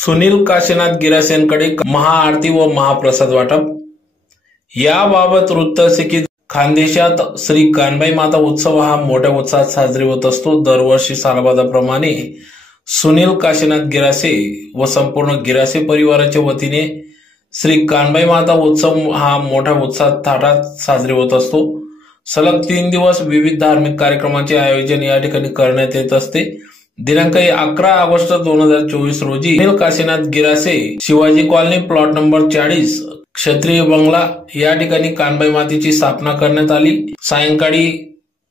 सुनील काशीनाथ गिरासेंकडे महाआरती व महाप्रसाद वाटप। याबाबत वृत्त असे की खानदेशात श्री कानबाई माता उत्सव हा मोठ्या उत्साहात साजरी होत असतो। दरवर्षी सालबादाप्रमाणे सुनील काशीनाथ गिरासे व संपूर्ण गिरासे परिवाराच्या वतीने श्री कानबाई माता उत्सव हा मोठ्या उत्साहात थाटात साजरी होत असतो। सलग 3 दिवस विविध धार्मिक कार्यक्रमांचे आयोजन या ठिकाणी करण्यात येत असते। दिनांक 11 ऑगस्ट 2024 रोजी Sunil Kashinath Girase Shivaji colony plot number 40 क्षत्रिय बंगला या ठिकाणी कानबाई मातेची स्थापना करण्यात आली। सायंकाळी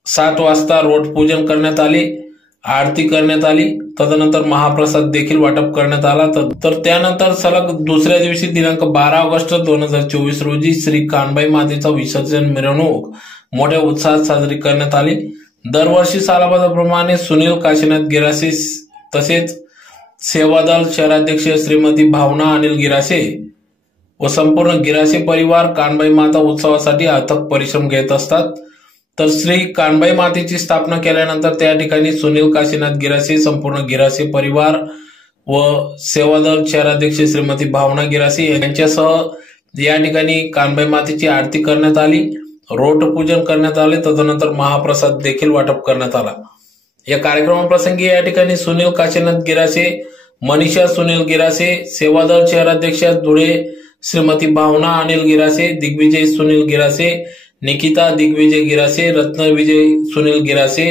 7 वाजता रोट पूजन करण्यात आले, आरती करण्यात आली, तदनंतर महाप्रसाद देखील वाटप करण्यात आला। तर त्यानंतर सलग दुसऱ्या दिवशी दिनांक 12 ऑगस्ट 2024 रोजी श्री कानबाई मातेचा विसर्जन मिरवणूक मोठ्या उत्साहात साजरी करण्यात आली। दरवर्षी सालाबादाप्रमाणे सुनील काशीनाथ गिरासे तसेच सेवादल शहराध्यक्ष श्रीमती भावना अनिल गिरासे व संपूर्ण गिरासे परिवार कानबाई माता उत्सवासाठी अथक परिश्रम घेत असतात। तर श्री कानबाई मातेची स्थापना केल्यानंतर त्या ठिकाणी सुनील काशीनाथ गिरासे, संपूर्ण गिरासे परिवार व सेवादल शहराध्यक्ष श्रीमती भावना गिरासे यांच्यासह या ठिकाणी कानबाई मातेची आरती करण्यात आली, रोट पूजन करण्यात आले, तदनंतर महाप्रसाद देखील वाटप करण्यात आला। या कार्यक्रमाप्रसंगी या ठिकाणी सुनील काशीनाथ गिरासे, मनीषा सुनील गिरासे, सेवादल शहराध्यक्ष धुळे श्रीमती भावना अनिल गिरासे, दिग्विजय सुनील गिरासे, निकिता दिग्विजय गिरासे, रत्नविजय सुनील गिरासे,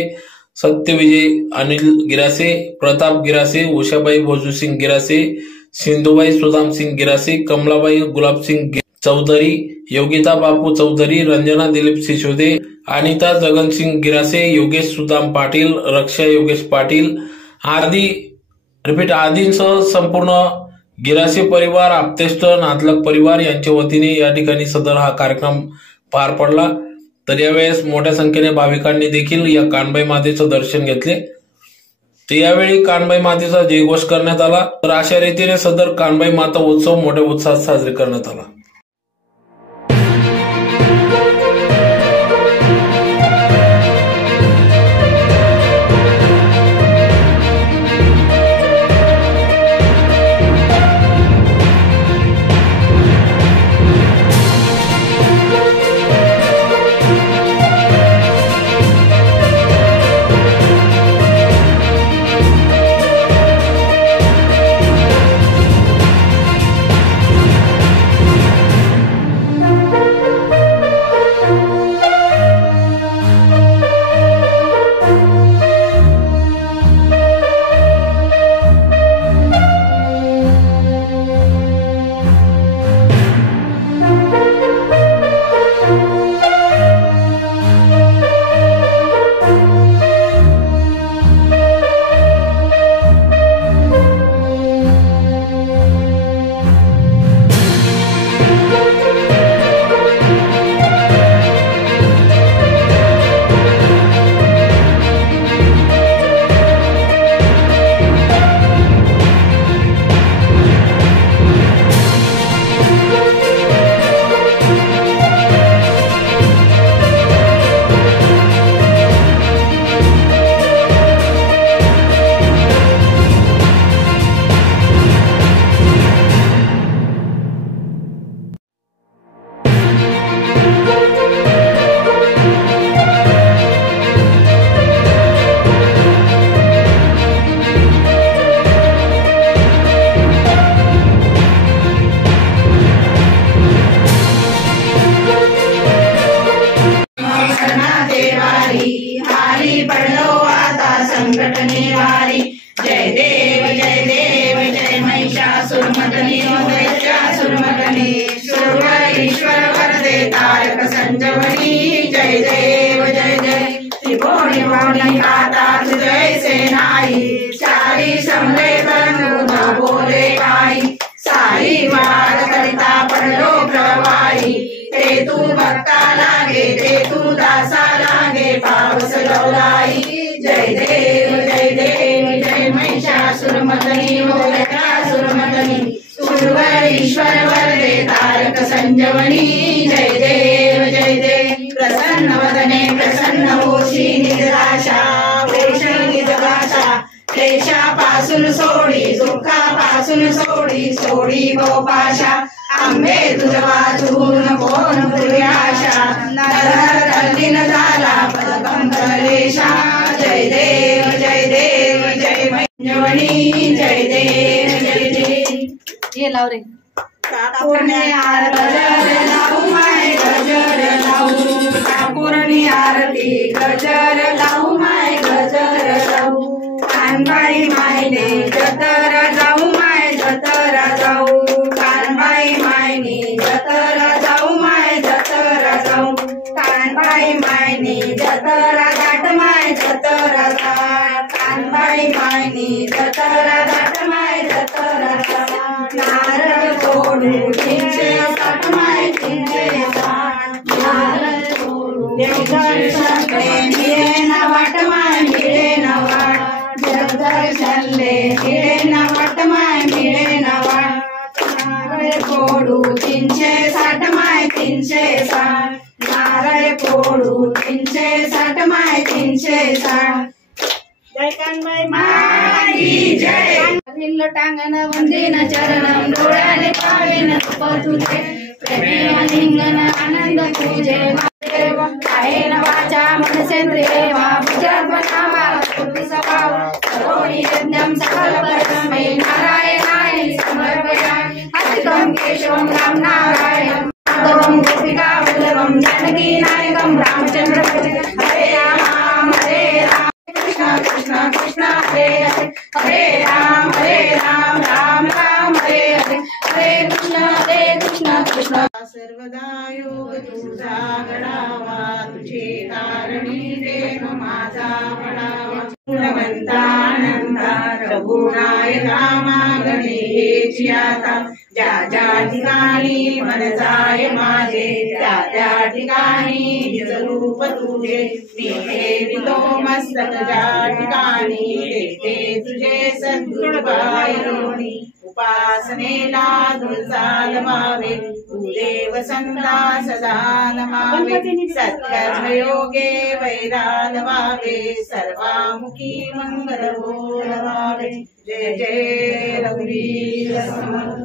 सत्यविजय अनिल गिरासे, प्रताप गिरासे, उषाबाई भोजूसिंग गिरासे, सिंधुबाई सुदाम सिंग गिरासे, कमलाबाई गुलाब सिंग चौधरी, योगिता बापू चौधरी, रंजना दिलीप सिसोदे, अनिता जगन सिंग गिरासे, योगेश सुदाम पाटील, रक्षा योगेश पाटील आदींसह संपूर्ण गिरासे परिवार, आप्तेष्ट, नातलग परिवार यांच्या वतीने या ठिकाणी सदर हा कार्यक्रम पार पडला। तर यावेळेस मोठ्या संख्येने भाविकांनी देखील या कानबाई मातेचं दर्शन घेतले। तर यावेळी कानबाई मातेचा जयघोष करण्यात आला। तर अशा रीतीने सदर कानबाई माता उत्सव मोठ्या उत्साहात साजरी करण्यात आला। संकटनिवारी जय देव जय महिषासुरमर्दिनी दैत्यासुरमर्दिनी सुरवर ईश्वर वरदे तारक संजीवनी जय देव जय त्रिभुवनी भुवनी माता जय सेनाई चारी समले बंधु बोले आई सारी वार करिता पडलो प्रवाई ते तू भक्ता लागे ते तू दासा लागे पावस लवलाई जय देव जय महिषासुरमर्दिनी दैत्यासुरमर्दिनी सुरवर ईश्वर वरदे तारक संजीवनी जय देव प्रसन्न वदने प्रसन्न होशी निराशा क्लेशापासून सोडी दुःखापासून सोडी सोडी गोपाशा आंबे तुझ वाचून कोण पुरी आशा नरहर तल्लीन झाला पदकंकलेशा जय देव जय मंजवणी जय देव ये लाव रे ठाकूरने गजर लावू माय गजर लावू ठाकूरने आरती गजर लावू माय गजर लावू कानबाई मायने जतर जाऊ माय जतर जाऊ कानबाई मायने जतर जाऊ माय जतर जाऊ कानबाई मायने जतर घाट माय जतर घाट कानबाई मायने जतर घाट माय जतर घाट नारळ फोडू तीनशे साठ माय 360 नारळ फोडू देवदर्शनले मिळे ना वाट माय मिळे ना वाट देवदर्शनले मिळे ना वाट माय मिळे ना वाट नारळ फोडू 360 माय 360 नारळ फोडू 360 माय 360 जय कानबाई माई जय टांगन वंदीन चरणम डोळ्याने पावेन तुझे प्रेमेन लिंगन आनंद तुझे देव कायेन वाचा मनसेंद्रिये वा भुजत्वनामा कृती स्वभाव करोमि यज्ञं सकल परमे नारायणाय समर्पयामि हस्तं केशवं राम नारायणं माधवं गोपिका वल्लभं जानकी नायकं रामचंद्र हरे राम कृष्ण कृष्ण कृष्ण हरे राम राम राम हरे हरे हरे कृष्ण कृष्ण सर्वदा योग तुझा घडावा तुझे कारणी देव माझा पडावा गुणवंतानंदा रघुनायका मागणे हेची आता ज्या ज्या ठिकाणी मन जाय माझे त्या त्या ठिकाणी निज रूप तुझे मी ठेवितो मस्तक ज्या ठिकाणी ते तुझे सद्गुण पायरोणी उपासनेला दुर्चाल व्हावे देव संता सदा नमावे सत्कर्मयोगे वैराल व्हावे सर्वामुखी मंगल बोल व्हावे जय जय रघुवीर समर्थ